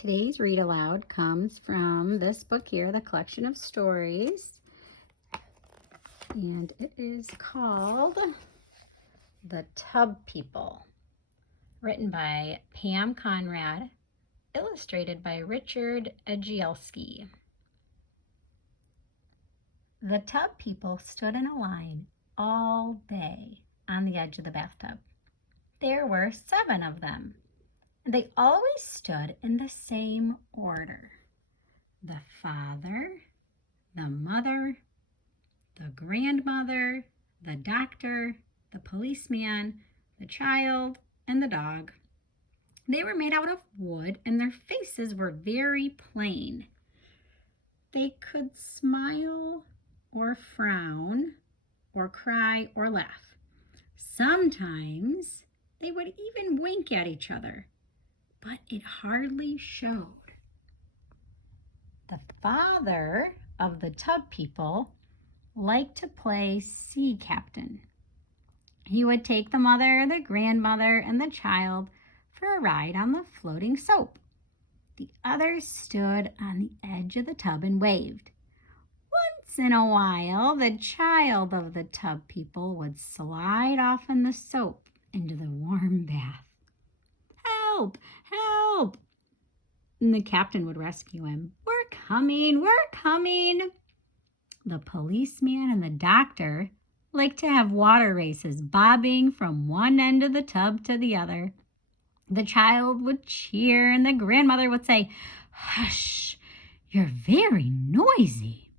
Today's read aloud comes from this book here, The Collection of Stories, and it is called The Tub People, written by Pam Conrad, illustrated by Richard Egielski. The tub people stood in a line all day on the edge of the bathtub. There were 7 of them. And they always stood in the same order. The father, the mother, the grandmother, the doctor, the policeman, the child, and the dog. They were made out of wood and their faces were very plain. They could smile or frown or cry or laugh. Sometimes they would even wink at each other, but it hardly showed. The father of the tub people liked to play sea captain. He would take the mother, the grandmother, and the child for a ride on the floating soap. The others stood on the edge of the tub and waved. Once in a while, the child of the tub people would slide off in the soap into the warm bath. Help! Help! And the captain would rescue him. We're coming! We're coming! The policeman and the doctor liked to have water races bobbing from one end of the tub to the other. The child would cheer and the grandmother would say, Hush! You're very noisy.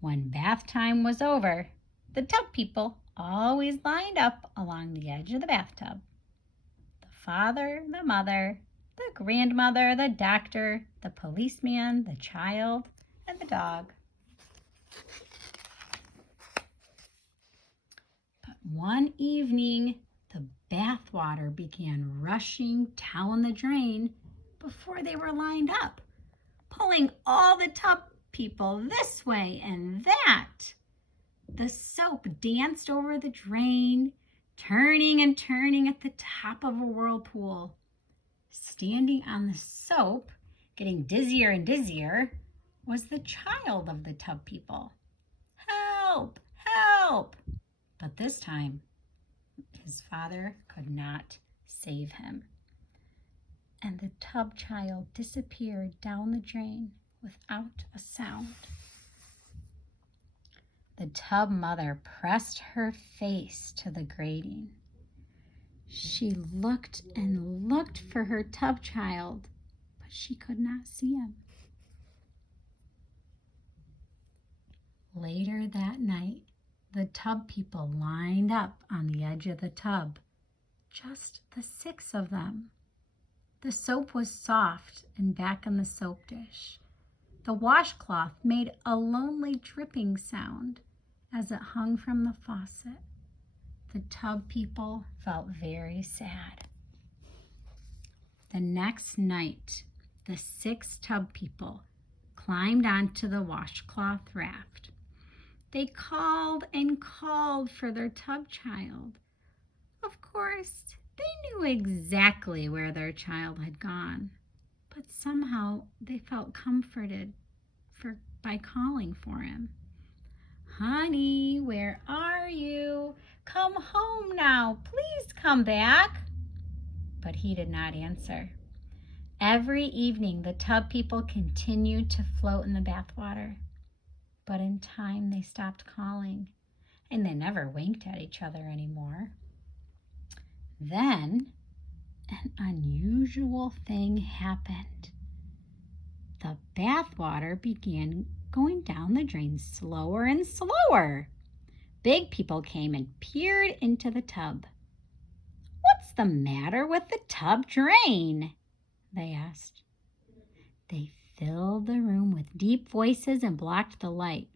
When bath time was over, the tub people always lined up along the edge of the bathtub. Father, the mother, the grandmother, the doctor, the policeman, the child, and the dog. But one evening, the bath water began rushing down the drain before they were lined up, pulling all the tub people this way and that. The soap danced over the drain, turning and turning at the top of a whirlpool. Standing on the soap, getting dizzier and dizzier, was the child of the tub people. Help! Help! But this time, his father could not save him. And the tub child disappeared down the drain without a sound. The tub mother pressed her face to the grating. She looked and looked for her tub child, but she could not see him. Later that night, the tub people lined up on the edge of the tub, just the 6 of them. The soap was soft and back in the soap dish. The washcloth made a lonely dripping sound as it hung from the faucet. The tub people felt very sad. The next night, the 6 tub people climbed onto the washcloth raft. They called and called for their tub child. Of course, they knew exactly where their child had gone, but somehow they felt comforted by calling for him. Honey, where are you? Come home now. Please come back. But he did not answer. Every evening, the tub people continued to float in the bathwater. But in time, they stopped calling, and they never winked at each other anymore. Then, an unusual thing happened. The bathwater began going down the drain slower and slower. Big people came and peered into the tub. What's the matter with the tub drain? They asked. They filled the room with deep voices and blocked the light.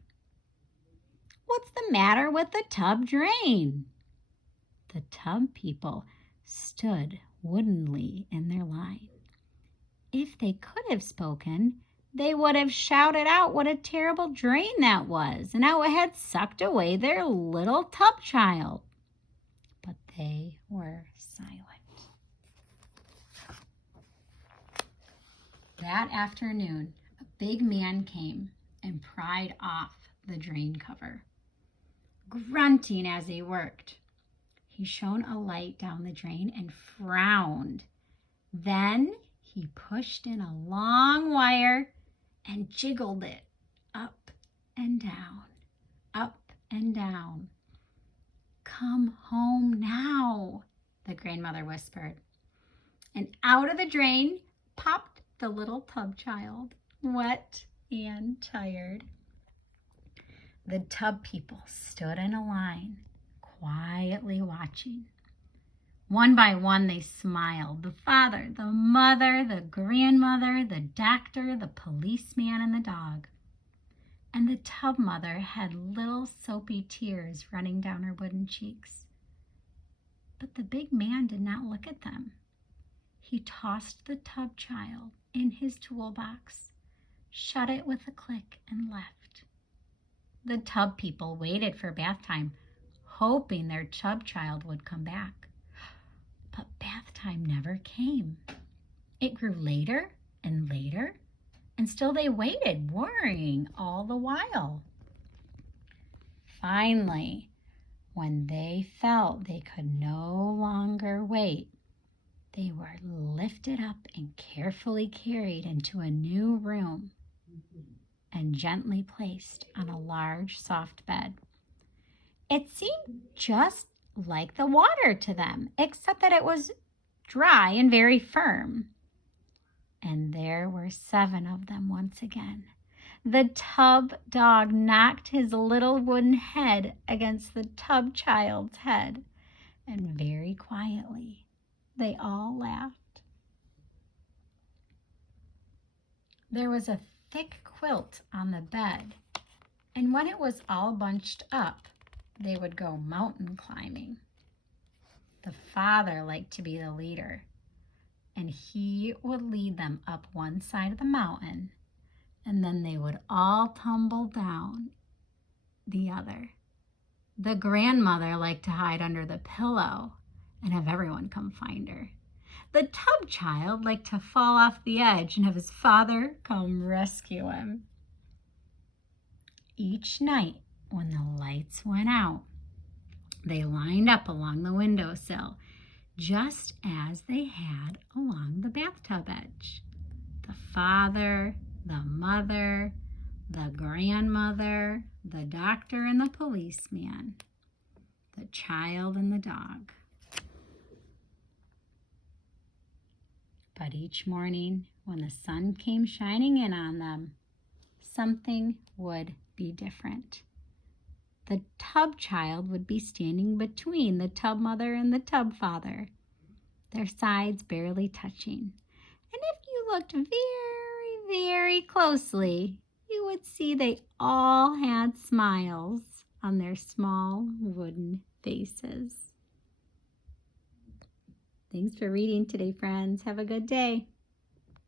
What's the matter with the tub drain? The tub people stood woodenly in their line. If they could have spoken, they would have shouted out what a terrible drain that was and how it had sucked away their little tub child. But they were silent. That afternoon, a big man came and pried off the drain cover, grunting as he worked. He shone a light down the drain and frowned. Then he pushed in a long wire and jiggled it up and down, up and down. "Come home now," the grandmother whispered. And out of the drain popped the little tub child, wet and tired. The tub people stood in a line, quietly watching. One by one they smiled, the father, the mother, the grandmother, the doctor, the policeman, and the dog. And the tub mother had little soapy tears running down her wooden cheeks. But the big man did not look at them. He tossed the tub child in his toolbox, shut it with a click, and left. The tub people waited for bath time, hoping their tub child would come back. But bath time never came. It grew later and later, and still they waited, worrying all the while. Finally, when they felt they could no longer wait, they were lifted up and carefully carried into a new room and gently placed on a large, soft bed. It seemed just like the water to them, except that it was dry and very firm. And there were 7 of them once again. The tub dog knocked his little wooden head against the tub child's head, and very quietly they all laughed. There was a thick quilt on the bed, and when it was all bunched up, they would go mountain climbing. The father liked to be the leader, and he would lead them up one side of the mountain, and then they would all tumble down the other. The grandmother liked to hide under the pillow and have everyone come find her. The tub child liked to fall off the edge and have his father come rescue him. Each night when the lights went out, they lined up along the windowsill, just as they had along the bathtub edge. The father, the mother, the grandmother, the doctor and the policeman, the child and the dog. But each morning, when the sun came shining in on them, something would be different. The tub child would be standing between the tub mother and the tub father, their sides barely touching. And if you looked very, very closely, you would see they all had smiles on their small wooden faces. Thanks for reading today, friends. Have a good day.